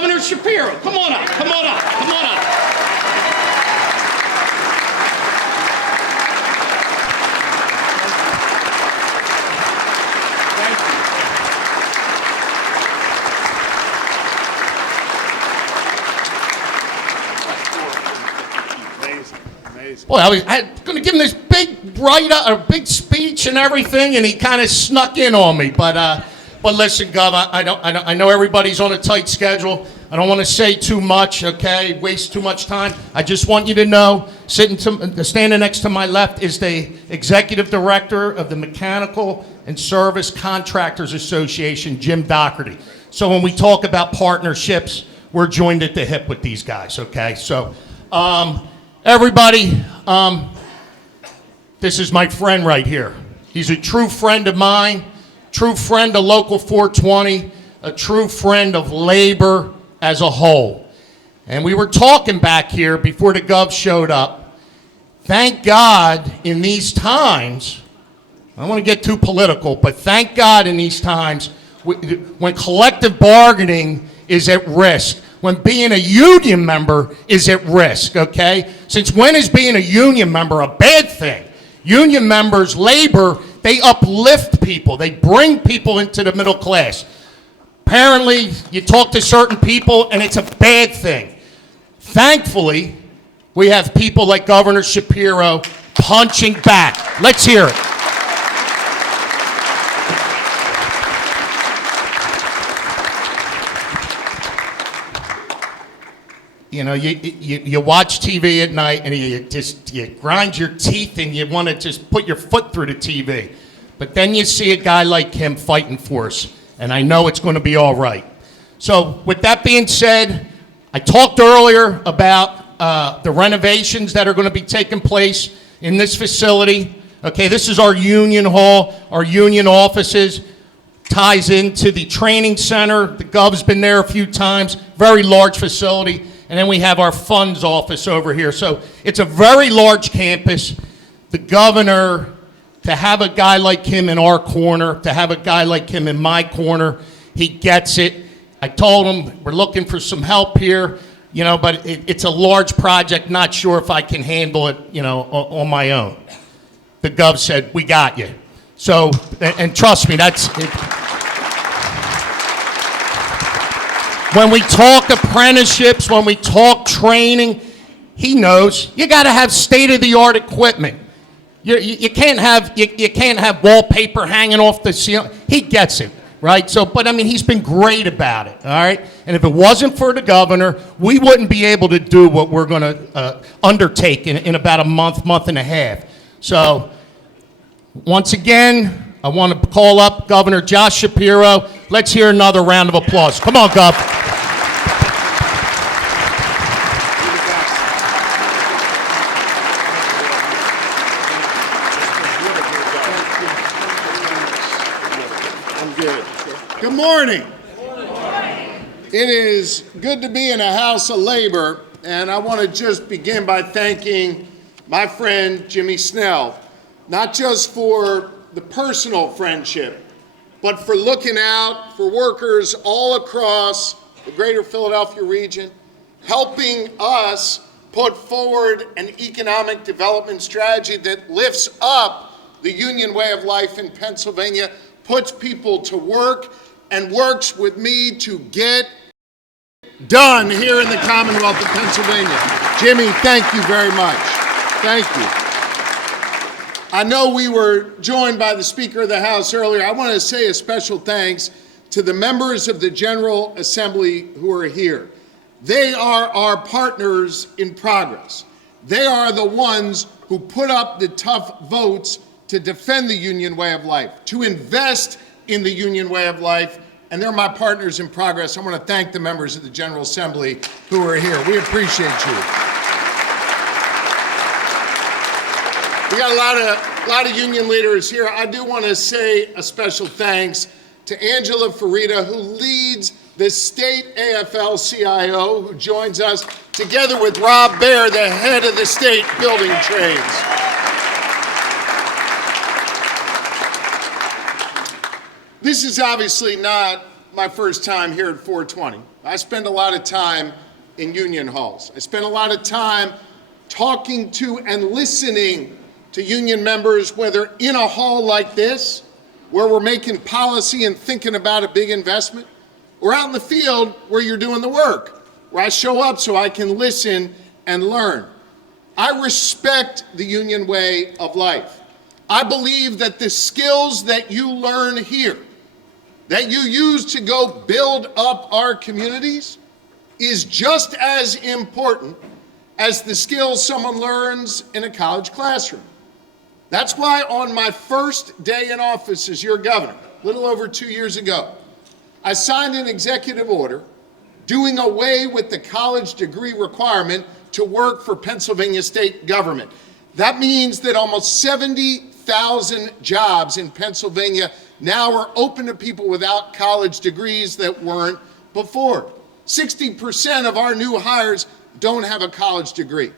Governor Shapiro. Come on up, come on up, come on up. Boy, I was going to give him this big big speech and everything, and he kind of snuck in on me. But listen, Gov, I know everybody's on a tight schedule. I don't want to say too much, okay? Waste too much time. I just want you to know, standing next to my left is the executive director of the Mechanical and Service Contractors Association, Jim Doherty. So when we talk about partnerships, we're joined at the hip with these guys, okay? So. Everybody, this is my friend right here. He's a true friend of mine, true friend of Local 420, a true friend of labor as a whole. And we were talking back here before the Gov showed up. Thank God in these times, I don't want to get too political, but thank God in these times when collective bargaining is at risk, when being a union member is at risk, okay? Since when is being a union member a bad thing? Union members, labor, they uplift people. They bring people into the middle class. Apparently, you talk to certain people and it's a bad thing. Thankfully, we have people like Governor Shapiro punching back. Let's hear it. You know, you watch TV at night and you grind your teeth and you want to just put your foot through the TV. But then you see a guy like him fighting for us, and I know it's going to be all right. So with that being said, I talked earlier about the renovations that are going to be taking place in this facility. Okay, this is our union hall, our union offices. Ties into the training center. The Gov's been there a few times. Very large facility. And then we have our funds office over here. So it's a very large campus. The governor, to have a guy like him in our corner, to have a guy like him in my corner, he gets it. I told him we're looking for some help here, you know, but it's a large project, not sure if I can handle it, you know, on my own. The Gov said, we got you. So, and trust me, that's it. When we talk apprenticeships, when we talk training, he knows you got to have state-of-the-art equipment. You can't have wallpaper hanging off the ceiling. He gets it, right? So, but I mean, he's been great about it, all right? And if it wasn't for the governor, we wouldn't be able to do what we're going to undertake in about a month and a half. So, once again, I want to call up Governor Josh Shapiro. Let's hear another round of applause. Come on, Gov. Good morning. It is good to be in a house of labor, and I want to just begin by thanking my friend Jimmy Snell, not just for the personal friendship, but for looking out for workers all across the greater Philadelphia region, helping us put forward an economic development strategy that lifts up the union way of life in Pennsylvania, puts people to work, and works with me to get done here in the Commonwealth of Pennsylvania. Jimmy, thank you very much. Thank you. I know we were joined by the Speaker of the House earlier. I want to say a special thanks to the members of the General Assembly who are here. They are our partners in progress. They are the ones who put up the tough votes to defend the union way of life, to invest in the union way of life, and they're my partners in progress. I want to thank the members of the General Assembly who are here. We appreciate you. We got a lot of union leaders here. I do want to say a special thanks to Angela Farida, who leads the state AFL-CIO, who joins us, together with Rob Baer, the head of the state building trades. This is obviously not my first time here at 420. I spend a lot of time in union halls. I spend a lot of time talking to and listening to union members, whether in a hall like this, where we're making policy and thinking about a big investment, or out in the field where you're doing the work, where I show up so I can listen and learn. I respect the union way of life. I believe that the skills that you learn here, that you use to go build up our communities, is just as important as the skills someone learns in a college classroom. That's why on my first day in office as your governor, a little over 2 years ago, I signed an executive order doing away with the college degree requirement to work for Pennsylvania state government. That means that almost 70,000 jobs in Pennsylvania now are open to people without college degrees that weren't before. 60% of our new hires don't have a college degree.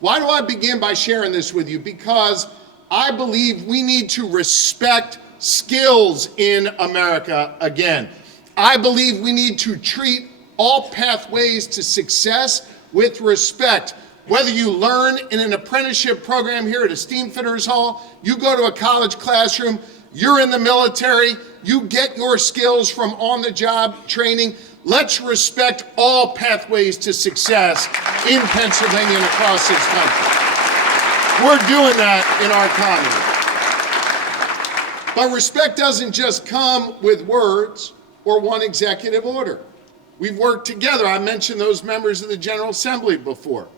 Why do I begin by sharing this with you? Because I believe we need to respect skills in America again. I believe we need to treat all pathways to success with respect. Whether you learn in an apprenticeship program here at a Steamfitters Hall, you go to a college classroom, you're in the military, you get your skills from on-the-job training. Let's respect all pathways to success in Pennsylvania and across this country. We're doing that in our economy. But respect doesn't just come with words or one executive order. We've worked together. I mentioned those members of the General Assembly before.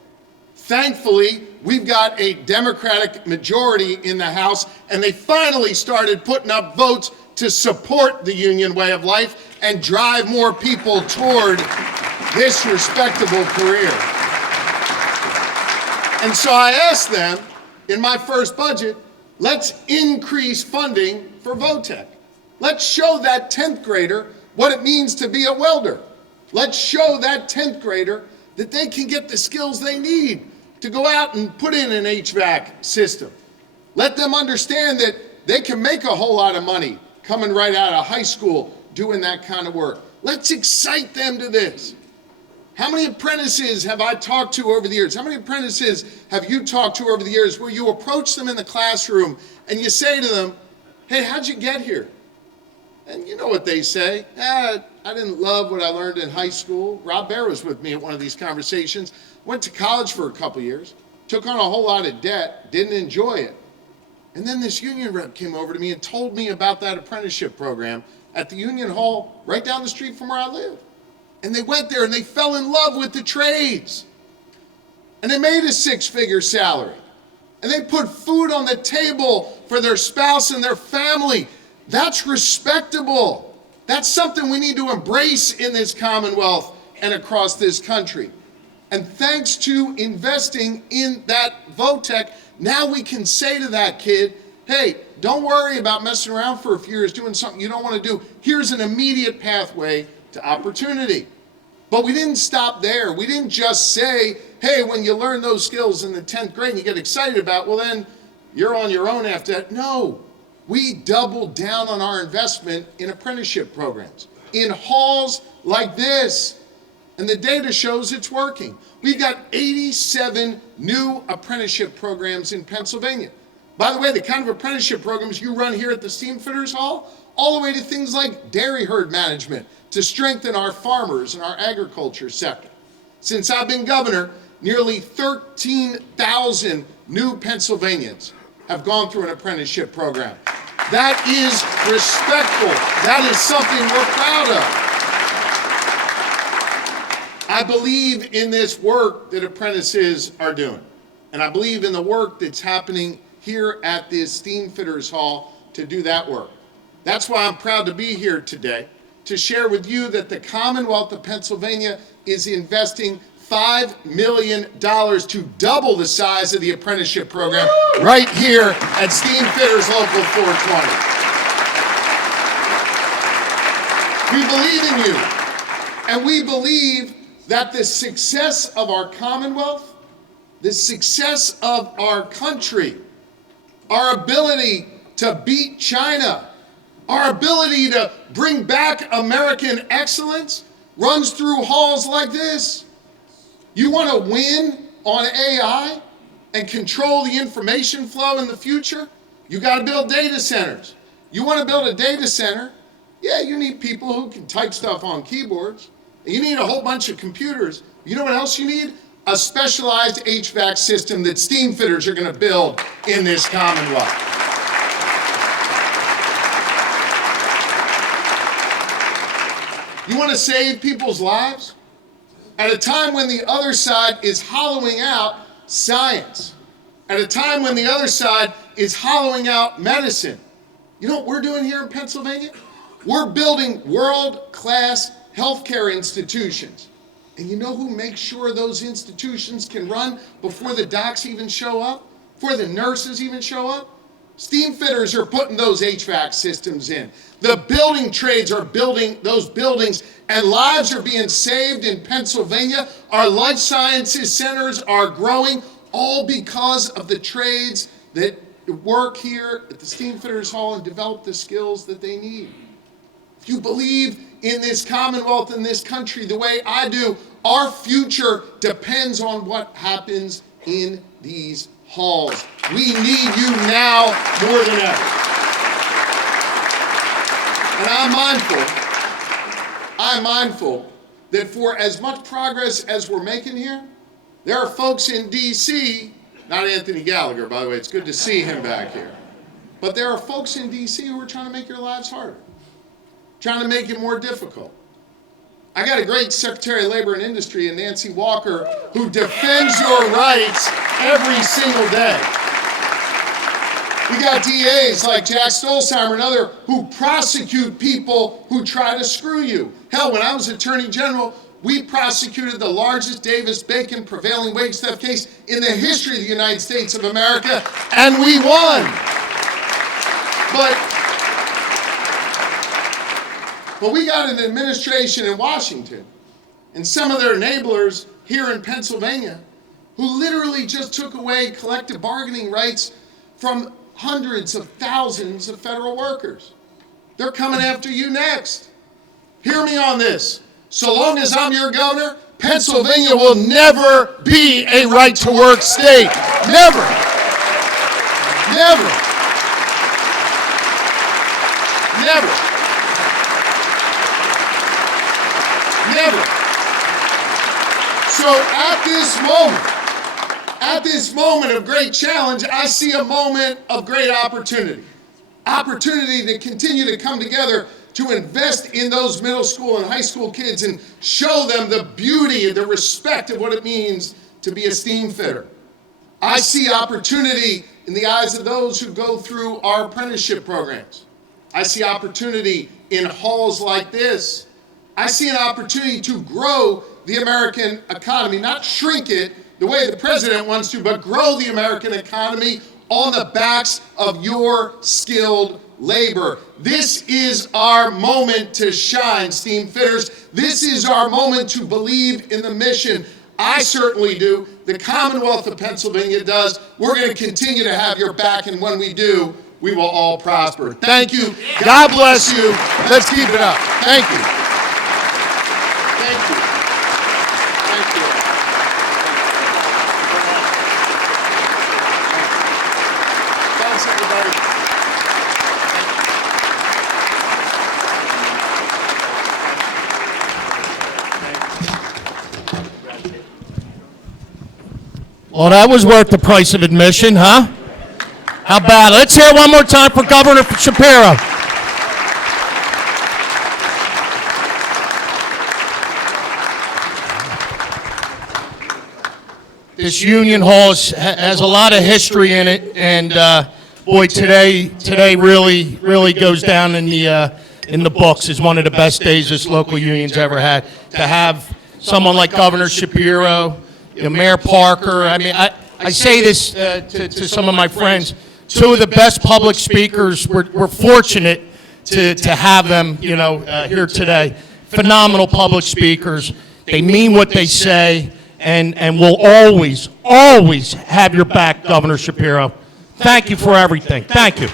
Thankfully, we've got a Democratic majority in the House, and they finally started putting up votes to support the union way of life and drive more people toward this respectable career. And so I asked them, in my first budget, let's increase funding for VOTEC. Let's show that 10th grader what it means to be a welder. Let's show that 10th grader that they can get the skills they need to go out and put in an HVAC system. Let them understand that they can make a whole lot of money coming right out of high school doing that kind of work. Let's excite them to this. How many apprentices have I talked to over the years? How many apprentices have you talked to over the years where you approach them in the classroom and you say to them, hey, how'd you get here? And you know what they say. I didn't love what I learned in high school. Rob Bear was with me at one of these conversations. Went to college for a couple years, took on a whole lot of debt, didn't enjoy it. And then this union rep came over to me and told me about that apprenticeship program at the union hall right down the street from where I live. And they went there and they fell in love with the trades. And they made a six-figure salary. And they put food on the table for their spouse and their family. That's respectable. That's something we need to embrace in this Commonwealth and across this country. And thanks to investing in that VOTEC, now we can say to that kid, hey, don't worry about messing around for a few years doing something you don't want to do. Here's an immediate pathway to opportunity. But we didn't stop there. We didn't just say, hey, when you learn those skills in the 10th grade and you get excited about, well, then you're on your own after that. No, we doubled down on our investment in apprenticeship programs, in halls like this. And the data shows it's working. We've got 87 new apprenticeship programs in Pennsylvania. By the way, the kind of apprenticeship programs you run here at the Steamfitters Hall, all the way to things like dairy herd management to strengthen our farmers and our agriculture sector. Since I've been governor, nearly 13,000 new Pennsylvanians have gone through an apprenticeship program. That is respectful. That is something we're proud of. I believe in this work that apprentices are doing. And I believe in the work that's happening here at this Steamfitters Hall to do that work. That's why I'm proud to be here today to share with you that the Commonwealth of Pennsylvania is investing $5 million to double the size of the apprenticeship program right here at Steamfitters Local 420. We believe in you, and we believe that the success of our Commonwealth, the success of our country, our ability to beat China, Our ability to bring back American excellence runs through halls like this. You want to win on AI and control the information flow in the future? You got to build data centers. You want to build a data center? Yeah, you need people who can type stuff on keyboards. You need a whole bunch of computers. You know what else you need? A specialized HVAC system that Steamfitters are going to build in this Commonwealth. You want to save people's lives? At a time when the other side is hollowing out science, at a time when the other side is hollowing out medicine, you know what we're doing here in Pennsylvania? We're building world-class healthcare institutions. And you know who makes sure those institutions can run before the docs even show up? Before the nurses even show up? Steamfitters are putting those HVAC systems in. The building trades are building those buildings, and lives are being saved in Pennsylvania. Our life sciences centers are growing, all because of the trades that work here at the Steamfitters Hall and develop the skills that they need. If you believe in this Commonwealth, in this country, the way I do, our future depends on what happens in these halls. We need you now more than ever. And I'm mindful that for as much progress as we're making here, there are folks in D.C., not Anthony Gallagher, by the way, it's good to see him back here, but there are folks in D.C. who are trying to make your lives harder, trying to make it more difficult. I got a great Secretary of Labor and Industry in Nancy Walker who defends your rights every single day. We got DAs like Jack Stolzheimer and others who prosecute people who try to screw you. Hell, when I was Attorney General, we prosecuted the largest Davis-Bacon prevailing wage theft case in the history of the United States of America, and we won. But we got an administration in Washington and some of their enablers here in Pennsylvania who literally just took away collective bargaining rights from hundreds of thousands of federal workers. They're coming after you next. Hear me on this. So long as I'm your governor, Pennsylvania will never be a right-to-work state. Never. Never. Never. Never. So at this moment of great challenge, I see a moment of great opportunity. Opportunity to continue to come together to invest in those middle school and high school kids and show them the beauty and the respect of what it means to be a steamfitter. I see opportunity in the eyes of those who go through our apprenticeship programs. I see opportunity in halls like this. I see an opportunity to grow the American economy, not shrink it the way the president wants to, but grow the American economy on the backs of your skilled labor. This is our moment to shine, Steamfitters. This is our moment to believe in the mission. I certainly do. The Commonwealth of Pennsylvania does. We're going to continue to have your back, and when we do, we will all prosper. Thank you. God bless you. Let's keep it up. Thank you. Thank you. Thank you. Thanks, everybody. Well, that was worth the price of admission, huh? How about it? Let's hear it one more time for Governor Shapiro. This Union Hall has a lot of history in it, and boy, today really goes down in the books as one of the best days this local union's ever had. To have someone like Governor Shapiro, Mayor Parker. I mean, I say this to some of my friends. Two of the best public speakers. We're fortunate to have them, here today. Phenomenal public speakers. They mean what they say, and we'll always have your back, Governor Shapiro. Thank you for everything. Thank you.